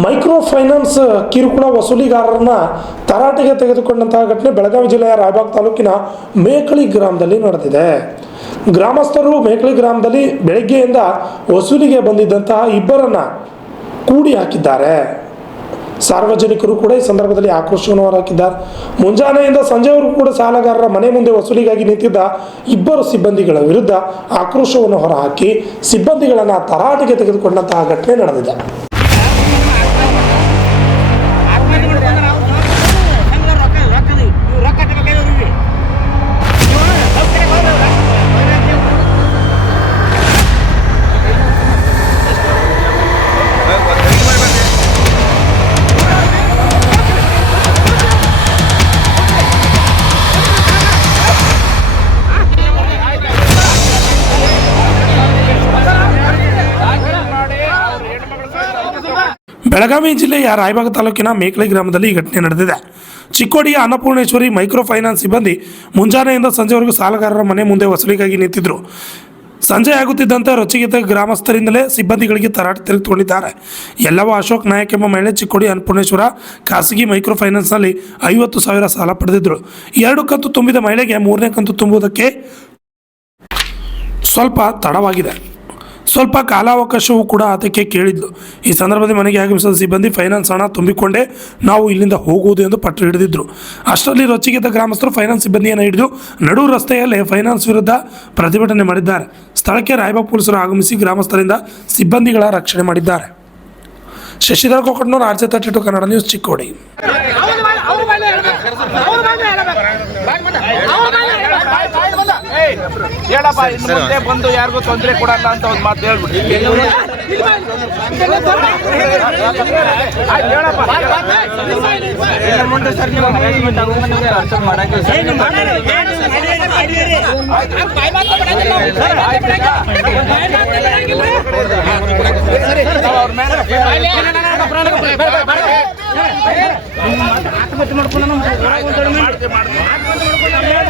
Micro finance ಕಿರುಕುಳ ವಸೂಲಿಗಾರರನ್ನ ತರಾಟೆಗೆ ತೆಗೆದುಕೊಂಡಂತಹ ಘಟನೆ ಬೆಳಗಾವಿ ಜಿಲ್ಲೆಯ ರಾಯಬಾಗ್ ತಾಲೂಕಿನ ಮೇಕಳಿ ಗ್ರಾಮದಲ್ಲಿ ನಡೆದಿದೆ. ಗ್ರಾಮಸ್ಥರು ಮೇಕಳಿ ಗ್ರಾಮದಲ್ಲಿ ಬೆಳಗ್ಗೆಯಿಂದ ವಸೂಲಿಗೆ ಬಂದಿದ್ದಂತಹ ಇಬ್ಬರನ್ನ ಕೂಡಿ ಹಾಕಿದ್ದಾರೆ. ಸಾರ್ವಜನಿಕರು ಕೂಡ ಈ ಸಂದರ್ಭದಲ್ಲಿ ಆಕ್ರೋಶವನ್ನು ಹೊರಹಾಕಿದ್ದಾರೆ. ಮುಂಜಾನೆಯಿಂದ ಸಂಜೆವರೆಗೂ ಕೂಡ ಸಾಲಗಾರರ ಮನೆ ಮುಂದೆ ವಸೂಲಿಗಾಗಿ ನಿಂತಿದ್ದ ಇಬ್ಬರು ಸಿಬ್ಬಂದಿಗಳ ವಿರುದ್ಧ ಆಕ್ರೋಶವನ್ನು ಹೊರಹಾಕಿ ಸಿಬ್ಬಂದಿಗಳನ್ನು ತರಾಟೆಗೆ ತೆಗೆದುಕೊಂಡಂತಹ ಘಟನೆ ನಡೆದಿದೆ. ಬೆಳಗಾವಿ ಜಿಲ್ಲೆಯ ರಾಯಬಾಗ ತಾಲೂಕಿನ ಮೇಕಳಿ ಗ್ರಾಮದಲ್ಲಿ ಈ ಘಟನೆ ನಡೆದಿದೆ. ಚಿಕ್ಕೋಡಿಯ ಅನ್ನಪೂರ್ಣೇಶ್ವರಿ ಮೈಕ್ರೋ ಫೈನಾನ್ಸ್ ಸಿಬ್ಬಂದಿ ಮುಂಜಾನೆಯಿಂದ ಸಂಜೆವರೆಗೂ ಸಾಲಗಾರರ ಮನೆ ಮುಂದೆ ವಸೂಲಿಗಾಗಿ ನಿಂತಿದ್ದರು. ಸಂಜೆ ಆಗುತ್ತಿದ್ದಂತೆ ರೊಚ್ಚಿಗೆದ್ದ ಗ್ರಾಮಸ್ಥರಿಂದಲೇ ಸಿಬ್ಬಂದಿಗಳಿಗೆ ತರಾಟೆ ತೆಗೆದುಕೊಂಡಿದ್ದಾರೆ. ಎಲ್ಲವ ಅಶೋಕ್ ನಾಯಕ್ ಎಂಬ ಮಹಿಳೆ ಚಿಕ್ಕೋಡಿ ಅನ್ನಪೂರ್ಣೇಶ್ವರ ಖಾಸಗಿ ಮೈಕ್ರೋ ಫೈನಾನ್ಸ್ನಲ್ಲಿ 50,000 ಸಾಲ ಪಡೆದಿದ್ದರು. 2 ಕಂತು ತುಂಬಿದ ಮಹಿಳೆಗೆ 3ನೇ ಕಂತು ತುಂಬುವುದಕ್ಕೆ ಸ್ವಲ್ಪ ತಡವಾಗಿದೆ. ಸ್ವಲ್ಪ ಕಾಲಾವಕಾಶವೂ ಕೂಡ ಆತಕ್ಕೆ ಕೇಳಿದ್ಲು. ಈ ಸಂದರ್ಭದಲ್ಲಿ ಮನೆಗೆ ಆಗಮಿಸಿದ ಸಿಬ್ಬಂದಿ ಫೈನಾನ್ಸ್ ಹಣ ತುಂಬಿಕೊಂಡೇ ನಾವು ಇಲ್ಲಿಂದ ಹೋಗುವುದು ಎಂದು ಪಟ್ಟು ಹಿಡಿದಿದ್ರು. ಅಷ್ಟರಲ್ಲಿ ರೊಚ್ಚಿಗೆದ್ದ ಗ್ರಾಮಸ್ಥರು ಫೈನಾನ್ಸ್ ಸಿಬ್ಬಂದಿಯನ್ನು ಹಿಡಿದು ನಡು ರಸ್ತೆಯಲ್ಲೇ ಫೈನಾನ್ಸ್ ವಿರುದ್ಧ ಪ್ರತಿಭಟನೆ ಮಾಡಿದ್ದಾರೆ. ಸ್ಥಳಕ್ಕೆ ರಾಯಬಾಗ್ ಪೊಲೀಸರು ಆಗಮಿಸಿ ಗ್ರಾಮಸ್ಥರಿಂದ ಸಿಬ್ಬಂದಿಗಳ ರಕ್ಷಣೆ ಮಾಡಿದ್ದಾರೆ. Shashidhar Kokatnur, RJ32 Kannada news, Chikkodi. ಹೇಳಪ್ಪ, ಇನ್ನು ಮುಂದೆ ಬಂದು ಯಾರಿಗೂ ತೊಂದರೆ ಕೊಡಲ್ಲ ಅಂತ ಒಂದು ಮಾತು ಹೇಳ್ಬಿಡಿ. ಮುಂದೆ ಸರ್ ನೀವು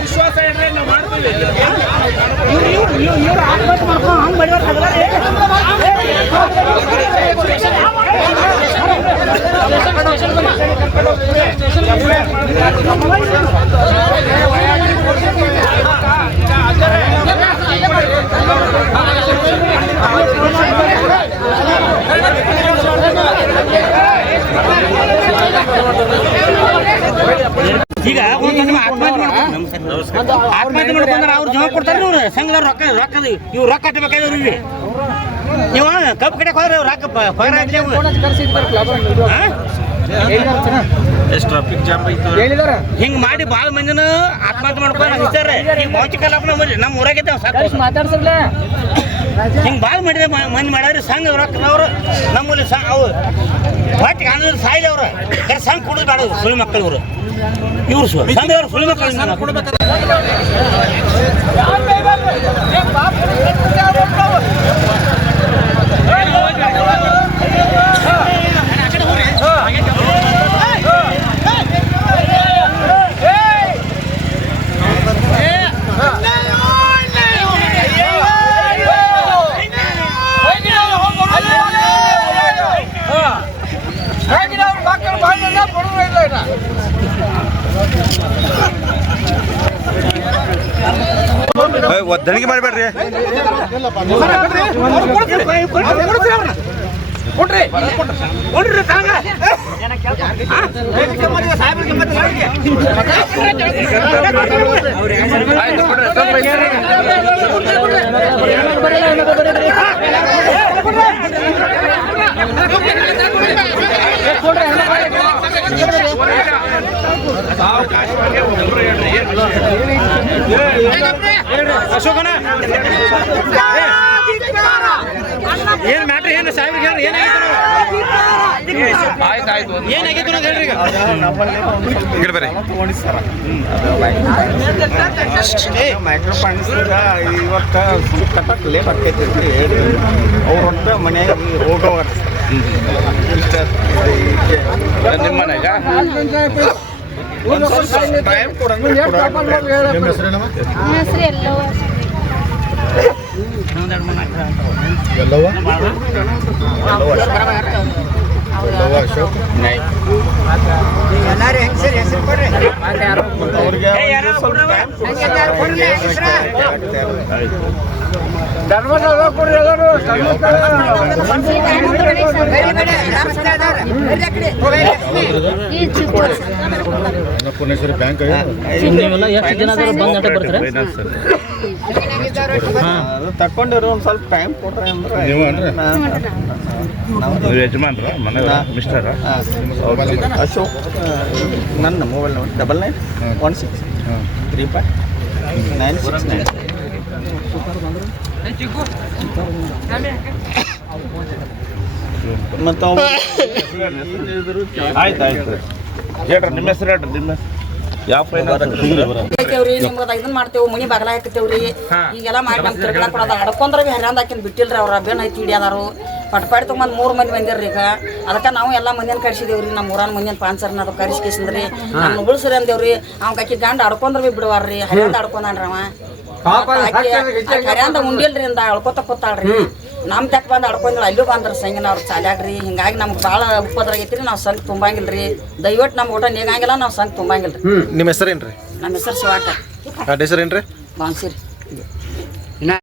ವಿಶ್ವಾಸ ಇಡ್ರೆ ನಾವು ಮಾಡ್ತೀವಿ. ಈಗ ಆತ್ಮಹತ್ಯೆ ಮಾಡ್ಕೊಂಡ್ರೆ ಅವ್ರು ಜಮಾ ಕೊಡ್ತಾರೆ. ಇವ್ರು ಸಂಘದವ್ರು ರೊಕ್ಕದ ಇವ್ರು ರೊಕ್ಕ ಕಟ್ಟಬೇಕಾದ್ರೆ ಇವ್ರಿಗೆ ನೀವು ಕಬ್ಬು ಕಟ್ಟಕ್ಕೆ ಹೋದ್ರೆ ರೊಕ್ಕ ಹಿಂಗ್ ಮಾಡಿ ಭಾಳ ಮಂದಿನ ಆತ್ಮಹತ್ಯೆ ಮಾಡ್ಕೊಂಡು ನಮ್ಮ ಊರಾಗಿದ್ದ ಮಾತಾಡ್ಸಲ್ಲ. ಹಿಂಗೆ ಭಾಳ ಮಾಡಿದ ಮಂದಿ ಮಾಡ್ಯಾರ. ಸಂಘ ರೊಕ್ಕದವ್ರು ನಮ್ಮಲ್ಲಿ ಅವು ಹೊಟ್ಟೆ ಕಾನೂನು ಸಾಯಿದೆ ಅವ್ರು ಸಂಘ ಕುಡಿದು ಬಾಡೋದು ಸುಳ್ಳು ಮಕ್ಕಳು ಇವರು. ಇವ್ರು ಸಂಘದವ್ರು ಸುಳ್ಳು ಮಕ್ಕಳು ಕೊಡ್ಬೇಕು. ಒದ್ದಣಿಗೆ ಮಾಡಬೇಡ್ರಿ. ಅಶೋಕನ ಏನ್ ಮ್ಯಾಟ್ರಿ ಏನು ಸಾಹೇಬ್ರಿಗೆ ಏನಾಗಿತ್ತು ಏನಾಗಿತ್ತು ಅಂತ ಹೇಳ್ರಿ. ಈಗ ಬರ್ರಿ ಮೈಕ್ರೋ ಫೈನಾನ್ಸ್ ಇವತ್ತು ಕಟ್ಟಕ್ಕೆ ಲೇಟ್ ಆಕೈತಿ ಅಂತ ಹೇಳಿ ಅವ್ರ ಒಟ್ಟು ಮನೆಯಾಗ ಹೋಗೋವಾಗ ನಿಮ್ಮ ಮನೆಗ ಟೈಮ್ ಕೊಡಂಗ ನಿಮ್ಮ ಹೆಸರೇನಮ್ಮ? ಎಲ್ಲವ ಅವ್ರಿಗೆ ಏ, ಯಾರೋ ಸ್ವಲ್ಪ ಕೊಡ್ರವ. ಅನ್ನಪೂರ್ಣೇಶ್ವರಿ ಬ್ಯಾಂಕ್ ನೀವೆಲ್ಲ ಎಷ್ಟು ಜನ ಆದರೂ ಬಂದು ಗಂಟೆ ಬರ್ತೀರಾ? ಅದು ತಕೊಂಡಿರೋ ಒಂದು ಸ್ವಲ್ಪ ಟೈಮ್ ಕೊಟ್ರೆ ಅಂದ್ರೆ ನೀವು ಅನ್ರಿ? ನಾವು ಯಜಮಾನ್ರ ಮನೆ ಮಿಸ್ಟರ ಅಶೋಕ್ ನನ್ನ ಮೊಬೈಲ್ ನಂಬರ್ 9916359699. ಮತ್ತು ಆಯ್ತು ಹೇಳ್ರಿ ನಿಮ್ಮ ಹೆಸರು ಹೇಳ್ರಿ ನಿಮ್ಮ ಯಾವ ಹಾಕ್ತೇವ್ರಿ ನಿಮ್ಗೆ ಇದನ್ನ ಮಾಡ್ತೇವೆ ಮನಿ ಬಾಗಲ ಹಾಕ್ತೇವ್ರಿ ಈಗೆಲ್ಲ ಮಾಡಿ ನಮ್ ತಿರ್ಗಲ ಕೊಡೋದ ಹಡ್ಕೊಂಡ್ರೆ ಬಿ ಹರ್ಯಾಂದ ಹಾಕಿನ ಬಿಟ್ಟಿಲ್ರಿ ಅವ್ರ ಬೆನ್ ಐತಿ ಹಿಡಿಯದಾರು ಪಟ್ಪಾಡಿ ತೊಗೊಂಬಂದು 3 ಮಂದಿ ಬಂದಿರ್ರಿ ಈಗ ಅದಕ್ಕೆ ನಾವು ಎಲ್ಲ ಮಂದಿನ ಕರ್ಸಿದೇವ್ರಿ ನಮ್ಮ ಊರನ ಮಂದಿನ ಪಾನ್ಸರ್ನ ಅದು ಕರ್ಸ್ಕೇಸಂದ್ರಿ ನಮ್ಮ ಉಗುಳ್ಸ್ರಿ ಅಂದೇವ್ರಿ ಅವ್ನ ಆಕಿ ಗಂಡ ಹಡ್ಕೊಂಡ್ರೆ ಬಿ ಬಿಡುವಾರ್ರಿ ಹರ್ಯಾಂದ ಹಡ್ಕೊಂಡ್ರಿ ಅವ ಹರ್ಯಾಂದ ಉಂಡಿಲ್ರಿ ಅಂದ ಹಳ್ಕೊತ ಕೂತಾಳ್ರಿ ನಮ್ ತಕ್ಕ ಬಂದು ಹಡ್ಕೊಂಡ್ರಿ ಅಲ್ಲೂ ಬಂದ್ರಿ ಸಂಗಿನ ಅವ್ರು ಚಾಲ್ಯಾಗ್ರಿ ಹಿಂಗಾಗಿ ನಮ್ಗೆ ಭಾಳ ಉಪದ್ರ ಆಗೈತ್ರಿ ನಾವು ಸಂಘ ತುಂಬಂಗಿಲ್ರಿ ದಯವಿಟ್ಟು ನಮ್ಮ ಊಟ ನೀಗಂಗಿಲ್ಲ ನಾವು ಸಂಘ ತುಂಬಂಗಿಲ್ರಿ ನಿಮ್ಮ ಹೆಸರೇನ್ರಿ? ನಮ್ಮ ಹೆಸರು ಶಿವಾಕ ಹೆಸರೇನ್ರಿ? ಬಾನ್ಸಿರಿ